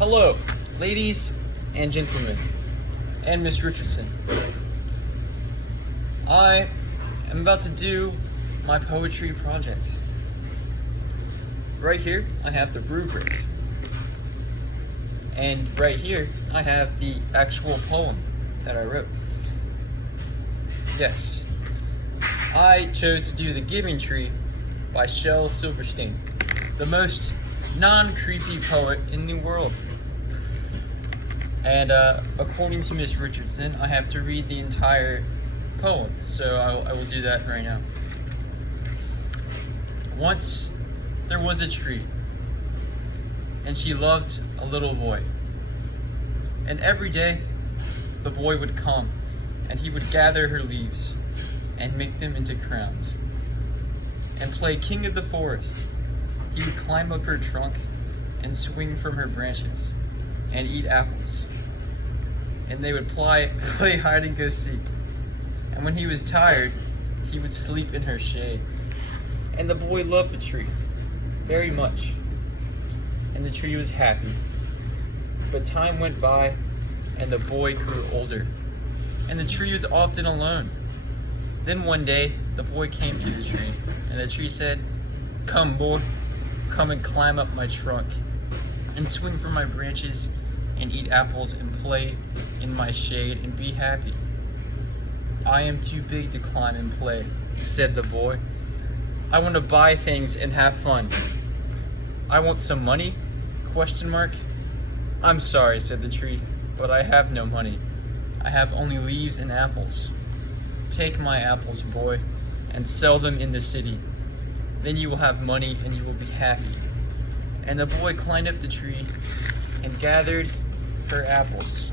Hello, ladies and gentlemen, and Miss Richardson. I am about to do my poetry project. Right here, I have the rubric. And right here, I have the actual poem that I wrote. Yes, I chose to do The Giving Tree by Shel Silverstein, the most non-creepy poet in the world. And according to Miss Richardson, I have to read the entire poem, so I will do that right now. Once there was a tree, and she loved a little boy. And every day, the boy would come, and he would gather her leaves and make them into crowns, and play king of the forest. He would climb up her trunk and swing from her branches and eat apples. And they would play hide and go seek. And when he was tired, he would sleep in her shade. And the boy loved the tree very much. And the tree was happy. But time went by, and the boy grew older. And the tree was often alone. Then one day, the boy came to the tree, and the tree said, "Come, boy, come and climb up my trunk, and swing from my branches, and eat apples, and play in my shade, and be happy." "I am too big to climb and play," said the boy. "I want to buy things and have fun." "I want some money?" ? "I'm sorry," said the tree, "but I have no money. I have only leaves and apples. Take my apples, boy, and sell them in the city. Then you will have money and you will be happy." And the boy climbed up the tree and gathered her apples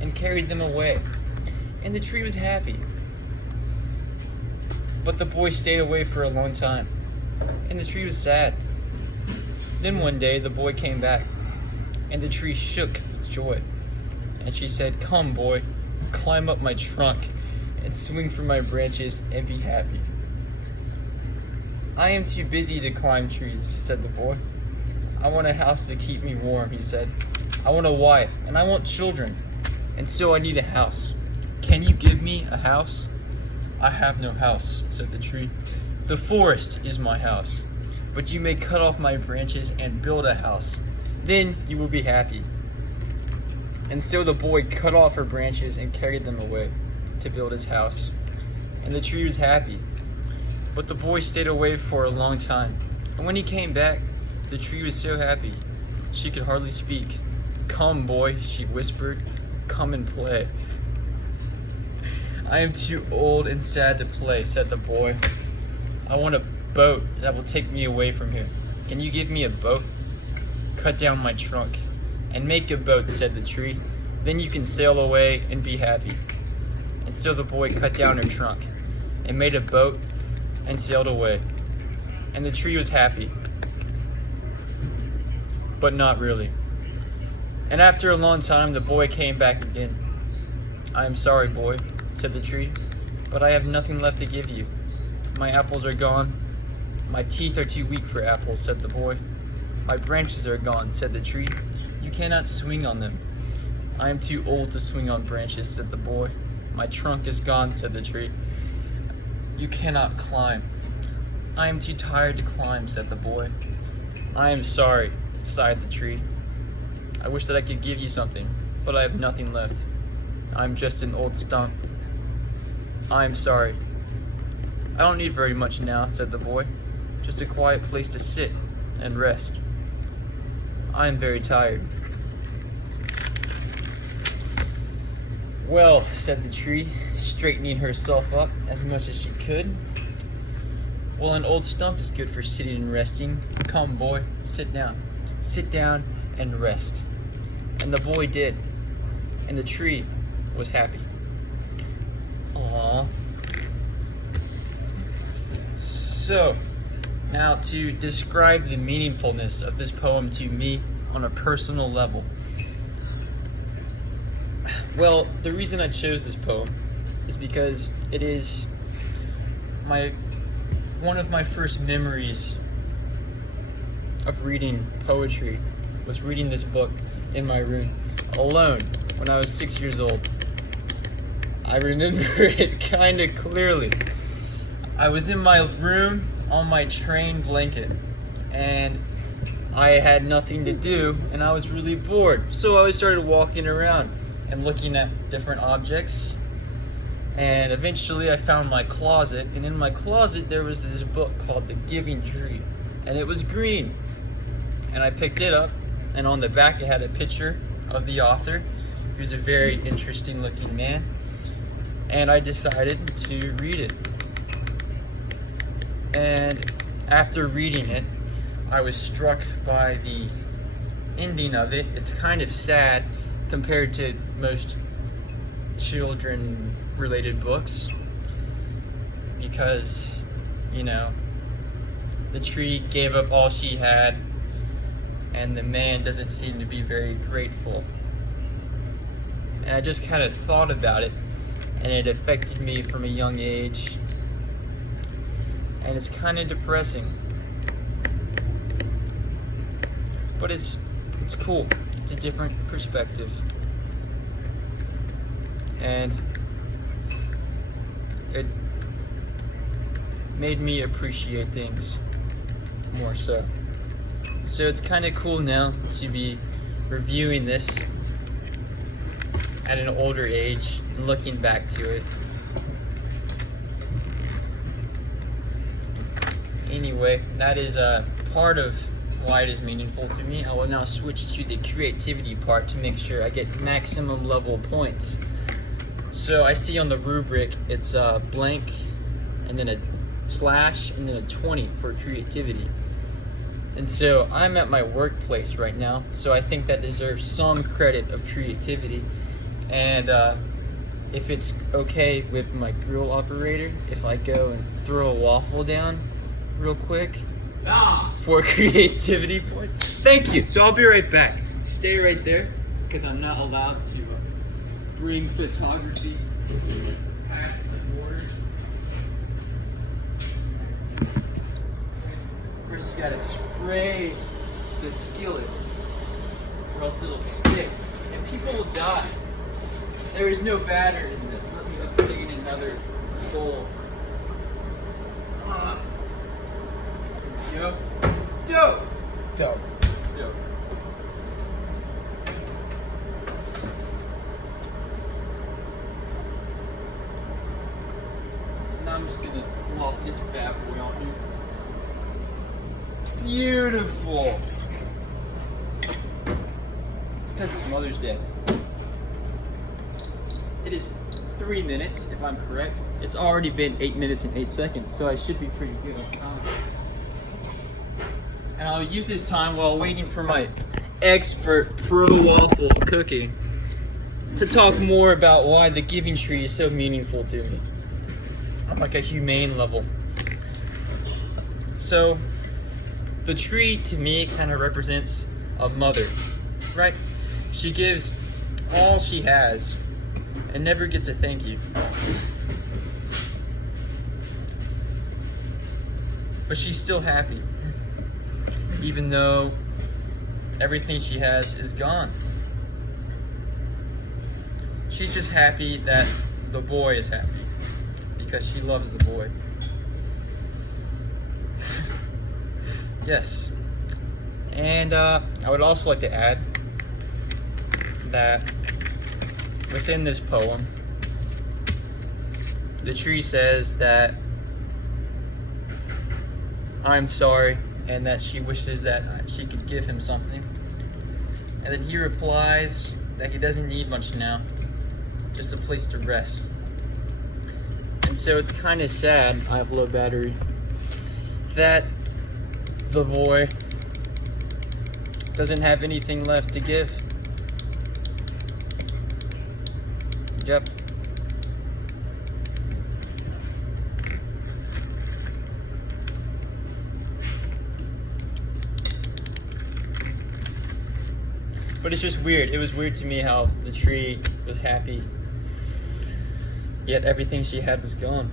and carried them away. And the tree was happy. But the boy stayed away for a long time, and the tree was sad. Then one day the boy came back, and the tree shook with joy. And she said, "Come, boy, climb up my trunk and swing from my branches and be happy." "I am too busy to climb trees," said the boy. "I want a house to keep me warm," he said. "I want a wife, and I want children, and so I need a house. Can you give me a house?" "I have no house," said the tree. "The forest is my house, but you may cut off my branches and build a house. Then you will be happy." And so the boy cut off her branches and carried them away to build his house. And the tree was happy. But the boy stayed away for a long time. And when he came back, the tree was so happy she could hardly speak. "Come, boy," she whispered, "come and play." "I am too old and sad to play," said the boy. "I want a boat that will take me away from here. Can you give me a boat?" "Cut down my trunk and make a boat," said the tree. "Then you can sail away and be happy." And so the boy cut down her trunk and made a boat and sailed away. And the tree was happy, but not really. And after a long time, the boy came back again. "I am sorry, boy," said the tree, "but I have nothing left to give you. My apples are gone." "My teeth are too weak for apples," said the boy. "My branches are gone," said the tree. "You cannot swing on them." "I am too old to swing on branches," said the boy. "My trunk is gone," said the tree. "You cannot climb." "I am too tired to climb," said the boy. "I am sorry," sighed the tree. "I wish that I could give you something, but I have nothing left. I'm just an old stump." "I am sorry. I don't need very much now," said the boy. "Just a quiet place to sit and rest. I am very tired." "Well," said the tree, straightening herself up as much as she could. "Well, an old stump is good for sitting and resting. Come, boy, sit down. Sit down and rest." And the boy did, and the tree was happy. Aww. So, now to describe the meaningfulness of this poem to me on a personal level. Well, the reason I chose this poem is because it is one of my first memories of reading poetry was reading this book in my room alone when I was 6 years old. I remember it kind of clearly. I was in my room on my train blanket, and I had nothing to do, and I was really bored. So I started walking around and looking at different objects, and eventually I found my closet, and in my closet there was this book called The Giving Tree, and it was green. And I picked it up, and on the back it had a picture of the author. He was a very interesting looking man, and I decided to read it. And after reading it, I was struck by the ending of it. It's kind of sad compared to most children related books, because, you know, the tree gave up all she had, and the man doesn't seem to be very grateful. And I just kind of thought about it, and it affected me from a young age, and it's kind of depressing. But it's cool. It's a different perspective, and it made me appreciate things more so. So it's kind of cool now to be reviewing this at an older age and looking back to it. Anyway, that is part of why it is meaningful to me. I will now switch to the creativity part to make sure I get maximum level points. So I see on the rubric it's blank, and then a slash, and then a 20 for creativity. And so I'm at my workplace right now, so I think that deserves some credit of creativity. And if it's okay with my grill operator, if I go and throw a waffle down real quick for creativity points. Thank you. So I'll be right back. Stay right there, because I'm not allowed to bring photography past the borders. First you gotta spray the skillet, or else it'll stick, and people will die. There is no batter in this. Let me obtain another bowl. Yo. Dope. Dope. Dope. So now I'm just gonna plop this bad boy on here. Beautiful. It's because it's Mother's Day. It is 3 minutes, if I'm correct. It's already been 8 minutes and 8 seconds, so I should be pretty good on time. And I'll use this time while waiting for my expert pro waffle cooking to talk more about why the Giving Tree is so meaningful to me on like a humane level. So the tree to me kind of represents a mother, right? She gives all she has and never gets a thank you. But she's still happy, even though everything she has is gone. She's just happy that the boy is happy, because she loves the boy. Yes. And I would also like to add that within this poem, the tree says that I'm sorry, and that she wishes that she could give him something. And then he replies that he doesn't need much now, just a place to rest. And so it's kind of sad, I have low battery, that the boy doesn't have anything left to give. Yep. But it's just weird. It was weird to me how the tree was happy, yet everything she had was gone.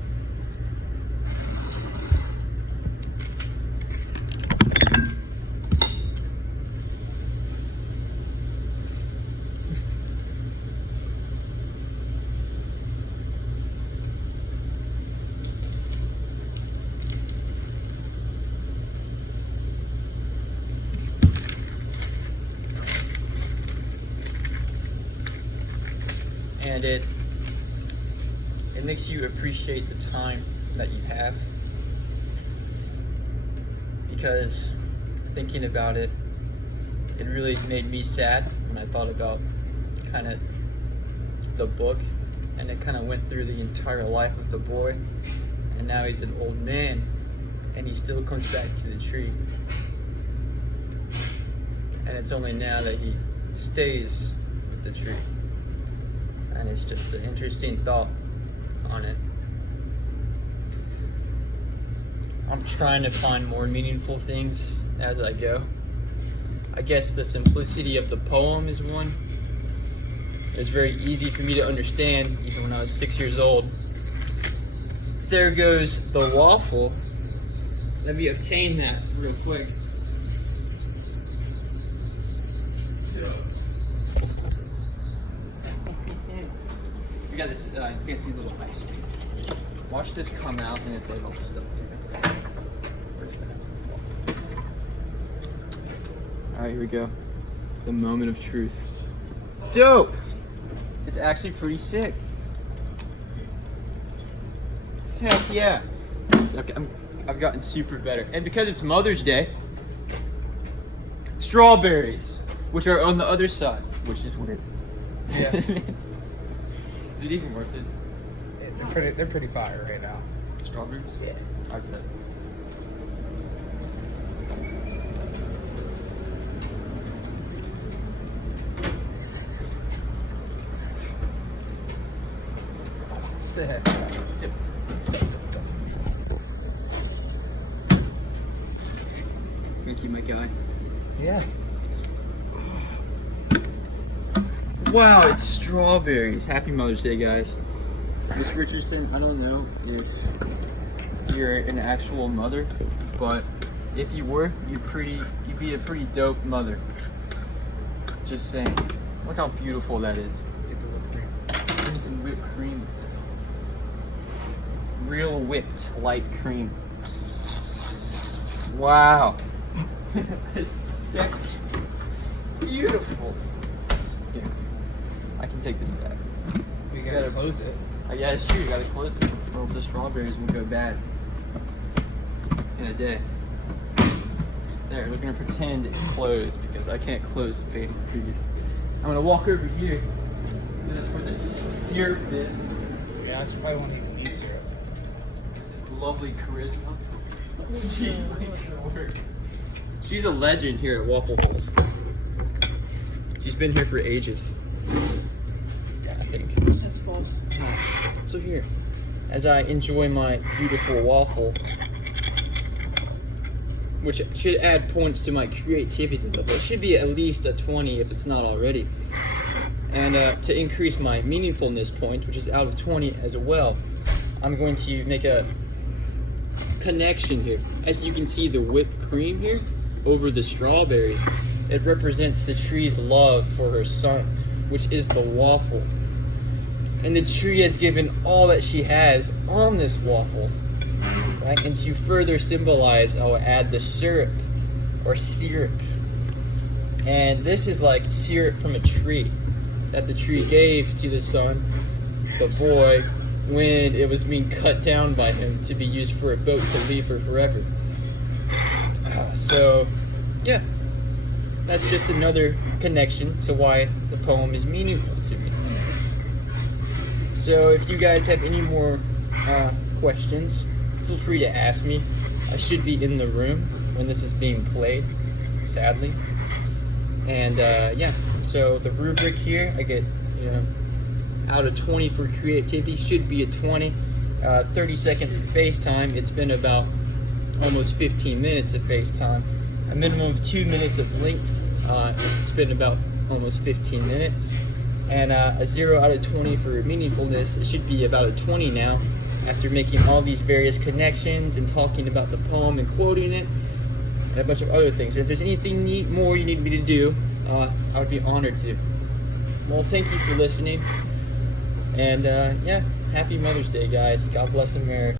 and it makes you appreciate the time that you have, because thinking about it, it really made me sad when I thought about kind of the book, and it kind of went through the entire life of the boy, and now he's an old man and he still comes back to the tree, and it's only now that he stays with the tree. And it's just an interesting thought on it. I'm trying to find more meaningful things as I go. I guess the simplicity of the poem is one. It's very easy for me to understand, even when I was 6 years old. There goes the waffle. Let me obtain that real quick. We got this fancy little ice cream. Watch this come out and it's like all stuck to it. Alright, here we go. The moment of truth. Dope! It's actually pretty sick. Heck yeah. Okay, I've gotten super better. And because it's Mother's Day, strawberries, which are on the other side, which is weird. Yeah. Is it even worth it? They're pretty fire right now. Strawberries? Yeah. I bet. Sick. Thank you, my guy. Yeah. Wow, it's strawberries. Happy Mother's Day, guys. Miss Richardson, I don't know if you're an actual mother, but if you were, you'd be a pretty dope mother. Just saying. Look how beautiful that is. Get the whipped cream. Give me some whipped cream. Real whipped light cream. Wow. Sick. Beautiful. Here, I can take this back. You gotta close it. Yeah, it's true. You gotta close it, or else the strawberries will go bad in a day. There, we're gonna pretend it's closed because I can't close the paper piece. I'm gonna walk over here. That's where the syrup is. Yeah, I should probably want to eat syrup. This is lovely charisma. She's making work. She's a legend here at Waffle House. She's been here for ages. I think. That's false. So here, as I enjoy my beautiful waffle, which should add points to my creativity level. It should be at least a 20 if it's not already. And to increase my meaningfulness point, which is out of 20 as well, I'm going to make a connection here. As you can see, the whipped cream here over the strawberries, it represents the tree's love for her son, which is the waffle. And the tree has given all that she has on this waffle, right? And to further symbolize, I'll add the syrup, or syrup. And this is like syrup from a tree that the tree gave to the son, the boy, when it was being cut down by him to be used for a boat to leave her forever. So, yeah, that's just another connection to why the poem is meaningful to me. So if you guys have any more questions, feel free to ask me. I should be in the room when this is being played, sadly. And yeah, so the rubric here, I get, out of 20 for creativity, should be a 20. 30 seconds of FaceTime, it's been about almost 15 minutes of FaceTime. A minimum of 2 minutes of length, it's been about almost 15 minutes. And a 0 out of 20 for meaningfulness, it should be about a 20 now, after making all these various connections and talking about the poem and quoting it, and a bunch of other things. If there's anything more you need me to do, I would be honored to. Well, thank you for listening. And yeah, happy Mother's Day, guys. God bless America.